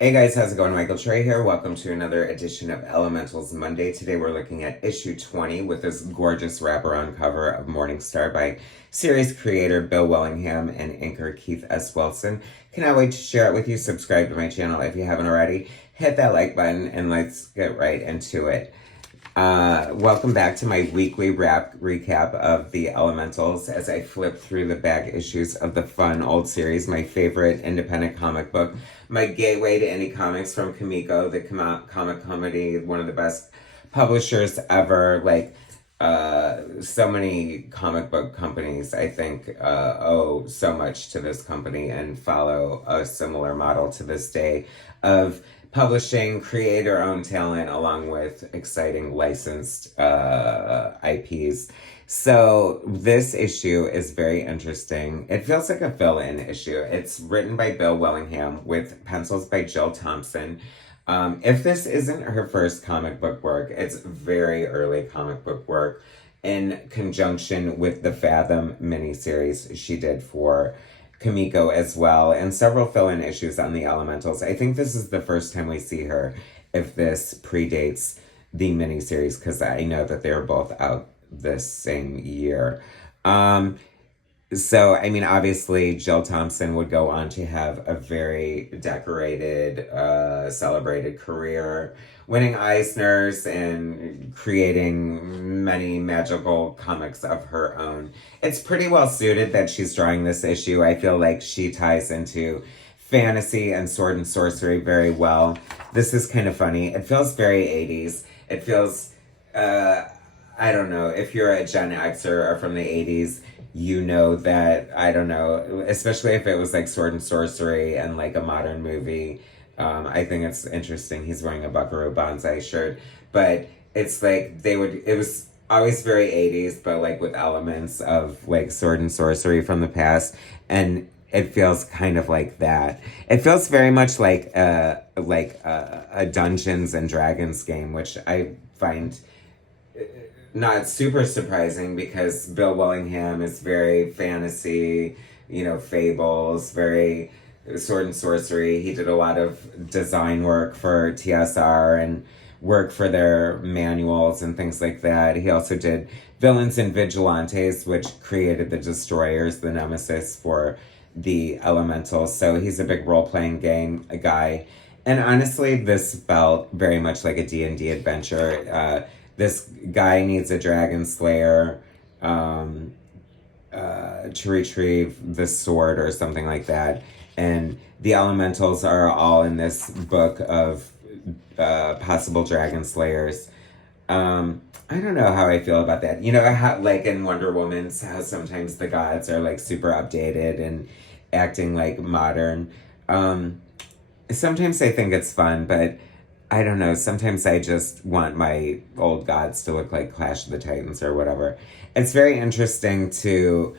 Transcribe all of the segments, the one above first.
Hey guys, how's it going? Michael Trey here. Welcome to another edition of Elementals Monday. Today we're looking at issue 20 with this gorgeous wraparound cover of Morningstar by series creator Bill Willingham and inker Keith S. Wilson. Cannot wait to share it with you. Subscribe to my channel if you haven't already. Hit that like button and let's get right into it. Welcome back to my weekly recap of the Elementals as I flip through the back issues of the fun old series, my favorite independent comic book, my gateway to indie comics from Kamiko, the comic comedy, one of the best publishers ever. So many comic book companies, I think, owe so much to this company and follow a similar model to this day of publishing creator-owned talent along with exciting licensed IPs. So this issue is very interesting. It feels like a fill-in issue. It's written by Bill Willingham with pencils by Jill Thompson. If this isn't her first comic book work, it's very early comic book work in conjunction with the Fathom miniseries she did for Kamiko as well, and several fill-in issues on the Elementals. I think this is the first time we see her, if this predates the miniseries, because I know that they were both out this same year. So, I mean, obviously, Jill Thompson would go on to have a very decorated, celebrated career, winning Eisners and creating many magical comics of her own. It's pretty well suited that she's drawing this issue. I feel like she ties into fantasy and sword and sorcery very well. This is kind of funny. It feels very 80s. It feels, I don't know, if you're a Gen Xer or from the 80s, you know that, I don't know, especially if it was like sword and sorcery and like a modern movie. I think it's interesting. He's wearing a Buckaroo Banzai shirt, but it's like it was always very 80s, but like with elements of like sword and sorcery from the past. And it feels kind of like that. It feels very much like a Dungeons and Dragons game, which I find not super surprising because Bill Willingham is very fantasy, fables, very sword and sorcery. He did a lot of design work for TSR and work for their manuals and things like that. He also did Villains and Vigilantes, which created the Destroyers, the nemesis for the Elementals. So he's a big role-playing game guy. And honestly, this felt very much like a D&D adventure. This guy needs a dragon slayer to retrieve the sword or something like that. And the elementals are all in this book of possible dragon slayers. I don't know how I feel about that. You know, how, like in Wonder Woman's, how sometimes the gods are like super updated and acting like modern. Sometimes I think it's fun, but I don't know. Sometimes I just want my old gods to look like Clash of the Titans or whatever. It's very interesting to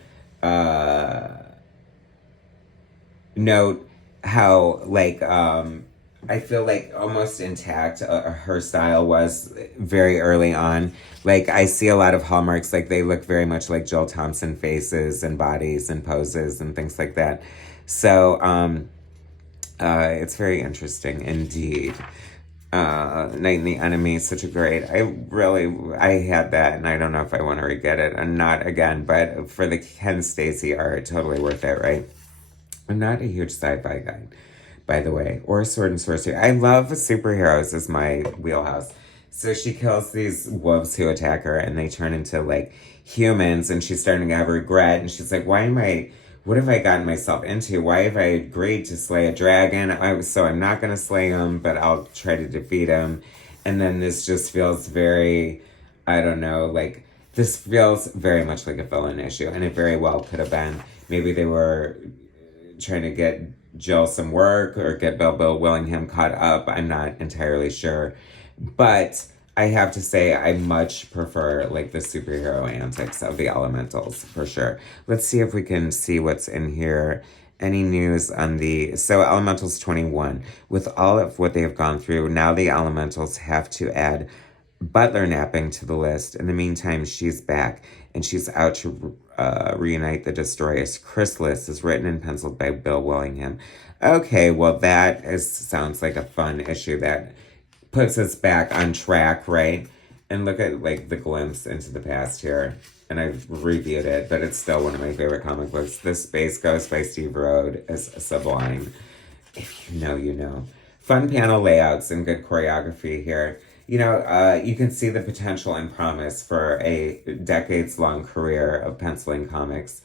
note how, I feel like almost intact her style was very early on. Like, I see a lot of hallmarks, like, they look very much like Jill Thompson faces and bodies and poses and things like that. So, it's very interesting indeed. Night and the Enemy is such a great. I had that, and I don't know if I want to re-get it, and not again. But for the Ken Stacy art, totally worth it, right? I'm not a huge sci-fi guy, by the way, or sword and sorcery. I love superheroes as my wheelhouse. So she kills these wolves who attack her, and they turn into like humans, and she's starting to have regret, and she's like, what have I gotten myself into? Why have I agreed to slay a dragon? So I'm not going to slay him, but I'll try to defeat him. And then this just feels very, I don't know, like, this feels very much like a villain issue. And it very well could have been. Maybe they were trying to get Jill some work or get Bill Willingham caught up. I'm not entirely sure. But I have to say, I much prefer like the superhero antics of the elementals for sure. Let's see if we can see what's in here. Any news on so Elementals 21, with all of what they have gone through, now the elementals have to add butler napping to the list. In the meantime, she's back and she's out to reunite the Destroyers. Chrysalis is written and penciled by Bill Willingham. Okay, well, sounds like a fun issue that puts us back on track, right? And look at like the glimpse into the past here. And I've reviewed it, but it's still one of my favorite comic books. The Space Ghost by Steve Rode is sublime. If you know, you know. Fun panel layouts and good choreography here. You can see the potential and promise for a decades-long career of penciling comics.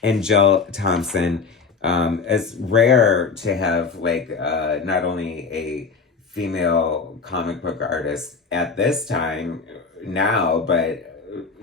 And Jill Thompson, it's rare to have like not only a female comic book artist at this time now, but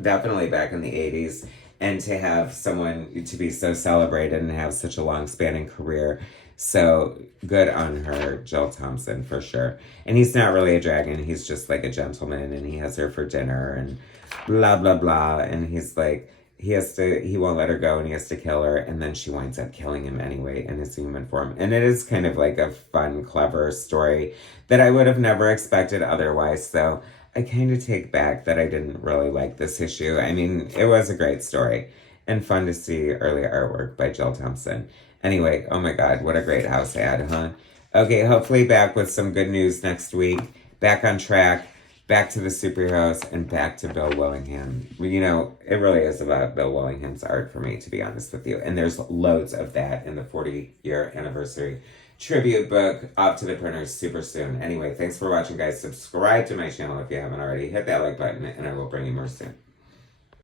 definitely back in the 80s, and to have someone to be so celebrated and have such a long spanning career. So good on her, Jill Thompson, for sure. And he's not really a dragon, he's just like a gentleman, and he has her for dinner and blah blah blah. And he's like, he won't let her go, and he has to kill her, and then she winds up killing him anyway in his human form. And it is kind of like a fun, clever story that I would have never expected otherwise. So I kind of take back that I didn't really like this issue. I mean, it was a great story and fun to see early artwork by Jill Thompson. Anyway, oh my God, what a great house ad, huh? Okay, hopefully back with some good news next week. Back on track, back to the superheroes, and back to Bill Willingham. It really is about Bill Willingham's art for me, to be honest with you. And there's loads of that in the 40-year anniversary tribute book, off to the printers super soon. Anyway, thanks for watching, guys. Subscribe to my channel if you haven't already. Hit that like button, and I will bring you more soon.